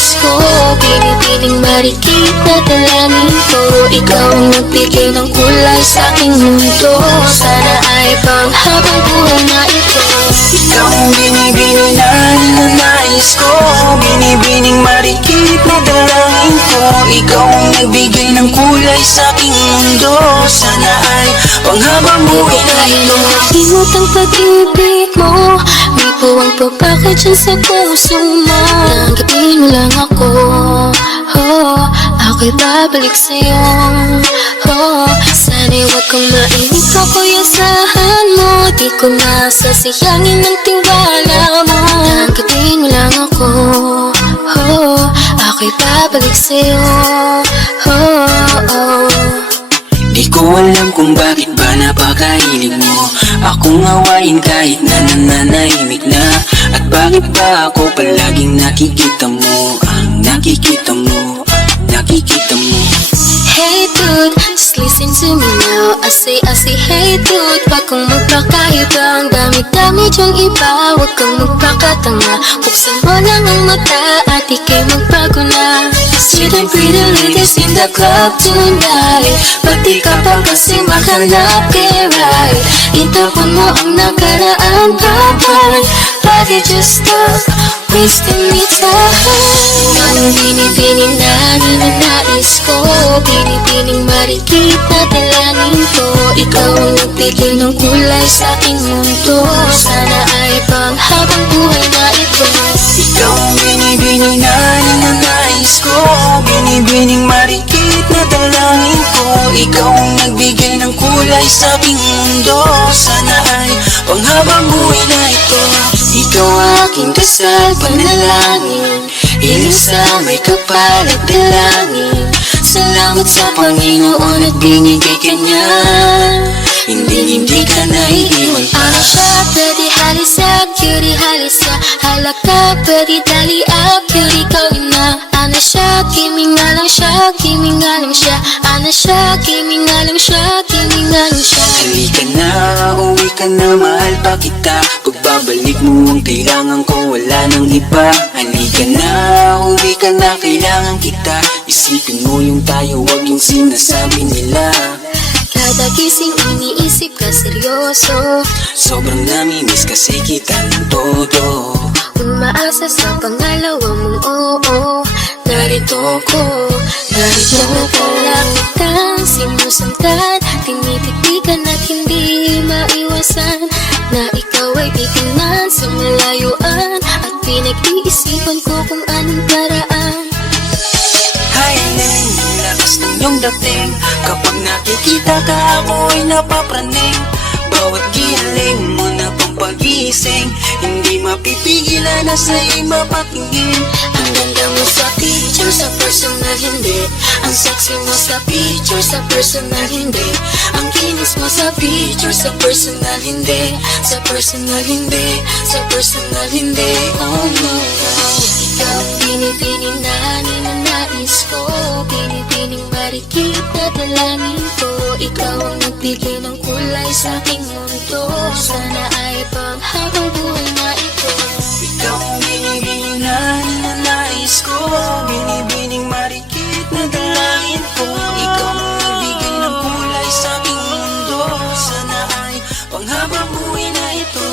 nais ko. Binibining marikit na dalangin ko. Ikaw ang nagbigay ng kulay sa aking mundo. Sana ay panghabang buhay na ito. Ikaw ang binibining na ninanais ko. Binibining marikit na dalangin ko. Ikaw ang nagbigay ng kulay sa aking mundo. Sana ay panghabang buhay na ito. Limot ang pag-ibig mo. May puwang pa bakit dyan sa puso mo. Langgitin mo lang ako, oh, ako'y babalik sa'yo, oh. Sana'y huwag kang mainip ako yung sahan mo. Di ko nasasayangin ang tiwala mo. Langgitin mo lang ako, oh, ako'y babalik sa'yo, oh, oh. Di ko alam kung bakit ba napakahilig mo akong awayin kahit na nananahimik na. At bakit ba ako palaging nakikita mo, nakikita mo, nakikita mo. Hey dude, just listen to me now. I say hey dude. Wag kang magpakaiba, ang dami-dami dyang iba. Wag kang magpakatanga, buksan mo lang ang mata at ika'y magbago na. See the pretty ladies in the club tonight. Pag di ka pa kasi makalap kay right. Itapon mo ang nakaraan, bye-bye. Bakit just stop wasting me time? Ang binibining na ninanais ko. Binibining marikit na dalangin ko. Ikaw ang nagbigay ng kulay sa aking mundo. Sana ay panghabang buhay na ito. Ikaw ang binibining na ninanais ko. Binibining marikit na dalangin ko. Ikaw ang nagbigay ng kulay sa aking mundo. Sana ay panghabang buhay na ito. Ikaw aking dasal, panalangin. Hiling sa may kapal at dalangin. Salamat sa Panginoon at binigay ka niya. Hindi ka naiiwan pa. Ano siya, pwede halisa, cutie halisa. Halaka, pwede dali up, cutie ikaw na. Ano siya, kimi nga lang siya, kimi nga lang siya. Ano siya, kimi nga lang siya, kimi nga lang siya. Halika na, uwi ka na, mahal pa kita. Pagbabalik mo ang kailangan ko, wala nang iba. Halika na, uwi ka na, kailangan kita. Isipin mo yung tayo, wag yung sinasabi nila. Kada gising iniisip ka seryoso. Sobrang namimiss kasi kita ng todo. Umaasa sa pangalawa mong oo. Narito ko, narito ko lang kitang sinusundan. Tinititigan at hindi maiwasan na ikaw ay bikinan sa malayuan. At pinag-iisipan ko kung anong paraan. Hayanin, lakas ng iyong dating. Kapag nakikita ka ako ay napapraning. Bawat giling mo na pang pag-iising. Hindi mapipigilan na sa'yo'y mapatingin. Ang ganda mo sa picture, sa personal hindi. Ang sexy mo sa picture, sa personal hindi. Ang kinis mo sa picture, sa personal hindi. Sa personal hindi, sa personal hindi. Oh no, no. Ikaw ang binibining na ninanais ko. Binibining marikit na dalangin ko. Ikaw ang nagbigay ng kulay sa aking mundo. Sana ay panghabang buhay na ito. Ikaw ang binibining na ninanais ko. Binibining marikit na dalangin ko. Ikaw ang nagbigay ng kulay sa aking mundo. Sana ay panghabang buhay na ito.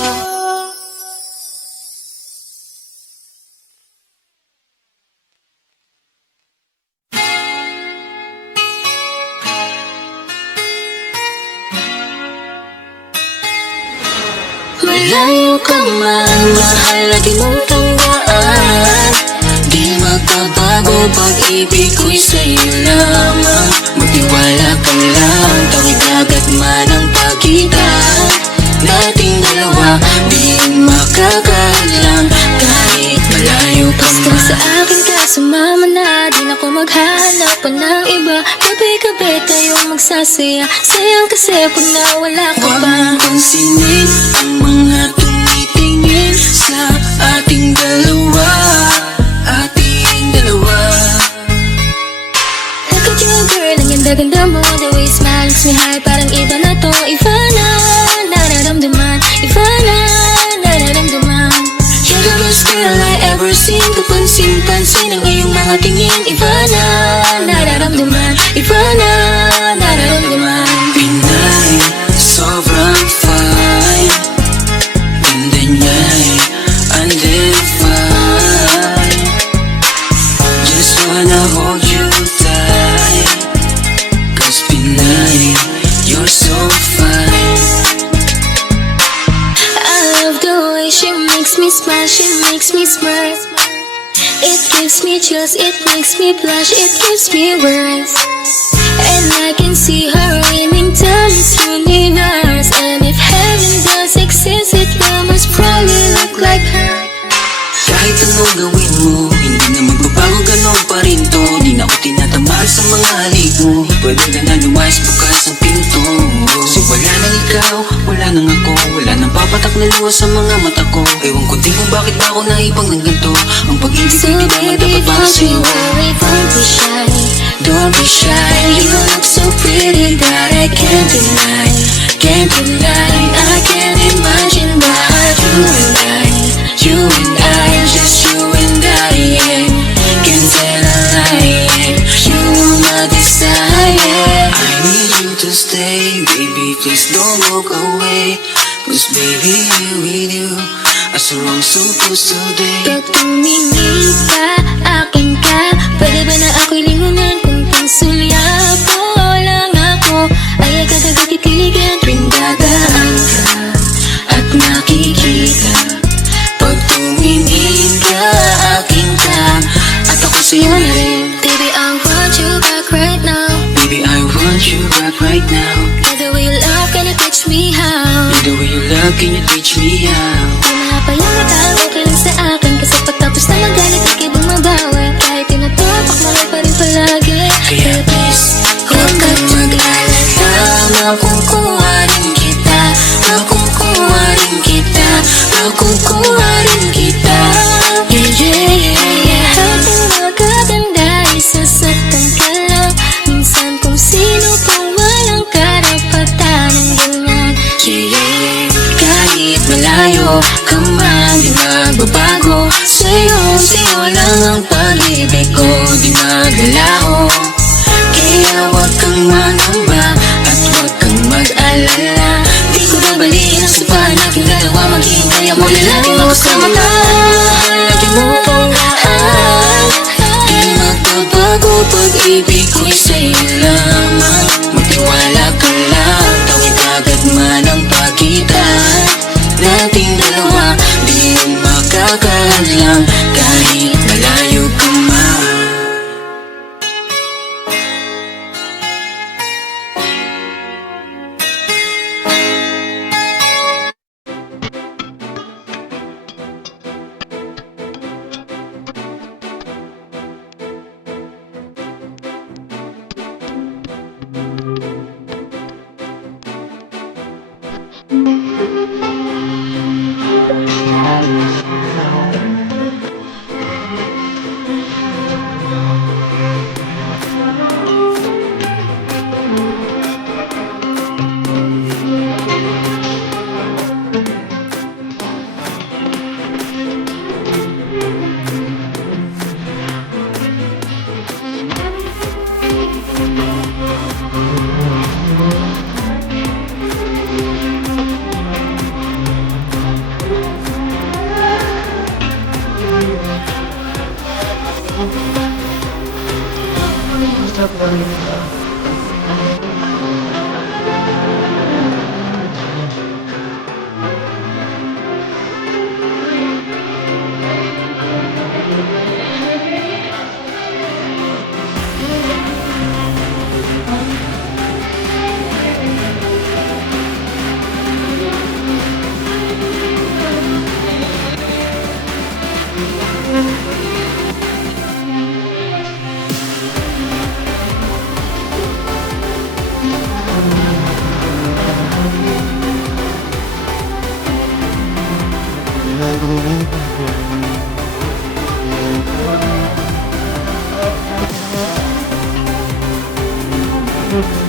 Malayo ka man, mahal at di mong tandaan. Di magbabago pag-ibig ko'y sa'yo lamang. Magtiwala ka lang, tawid agad man ang pagitan nating dalawa. Di makakahadlang kahit malayo ka man. Basta sa akin ka sumama na, di na ko maghanap pa ng iba. Gabi-gabi tayong magsasaya, sayang kasi pag nawala ka pa. Huwag mong pansinin ang mga tumitingin sa ating dalawa. Ating dalawa. Look at you girl, ang ganda-ganda mo. The way you smile makes me high, parang iba na to. Iba na, nararamdaman. Iba na, nararamdaman. You're the best girl I ever seen. Kapansin-pansin ang iyong mga tingin, iba na nararamdaman, iba na nararamdaman. Pinay, sobrang fine, ganda niya'y undefined. Just wanna hold you tight, 'cause Pinay, you're so fine. I love the way she makes me smile, she makes me smirk. It gives me chills, it makes me blush, it gives me words. And I can see her winning down this universe. And if heaven does exist, it will most probably look like her. Kahit anong gawin mo, hindi na magbabago, ganon pa rin to. Di na ako tinatamaan sa mga halik mo. Pwede ka na lumayas, bukas ang pinto. Kasi wala nang ikaw, wala nang ako, wala nang papatak na luha sa mga mata ko. Ewan ko din kung bakit ba ako naibang ng ganito. Ang pag-ibig So hindi naman baby, dapat para don't you sa'yo. worry, don't be shy. Don't be shy, you look so pretty that I can't deny, can't deny. I can't imagine but you and I, just you and I, yeah. Can't tell a lie, yeah. You are my desire. I need you to stay, baby, please don't walk away. 'Cause baby, with you, I surround so close today. Pag tumingin ka, akin ka, pwede ba na ako'y lingunan? Kung pansulyapo lang ako, ay agad-agad titiligan. Tuwing dadaan ka At nakikita, pag tumingin ka, akin ka, at ako sa'yo na rin. Baby, I want you back right now. Baby, I want you back right now. The way you love, can you teach me how? The way you love, can you teach me how? Di mahapayang matawag ka lang sa akin, kasi pagtapos na magalit, di ka bumabawi. Kahit tinatapak mo pa rin palagi. Kaya please, huwag kang mag-alala. Makukuha rin kita, makukuha rin kita, makukuha rin kita. Yeah, yeah, yeah, yeah. Ating magaganda, isasaktan ka lang. Minsan kung sino pang walang karapatan ng ganyan. Yeah, yeah, yeah. Kahit malayo ka man, di magbabago. Sa'yo lang ang pag-ibig ko, di maglalaho. Kaya huwag kang manamba at huwag kang mag-alala. Di ko babaliin ang sabahan natin dalawa, maghihintay mo na natin ako sa mata. Lagi mo kong mahal, di magbabago, pag-ibig ko'y sa'yo lamang. Magtiwala ka lang, tawid agad man ang pagitan nating dalawa. Di yun makakahadlang kahit malayo ka man. Thank you.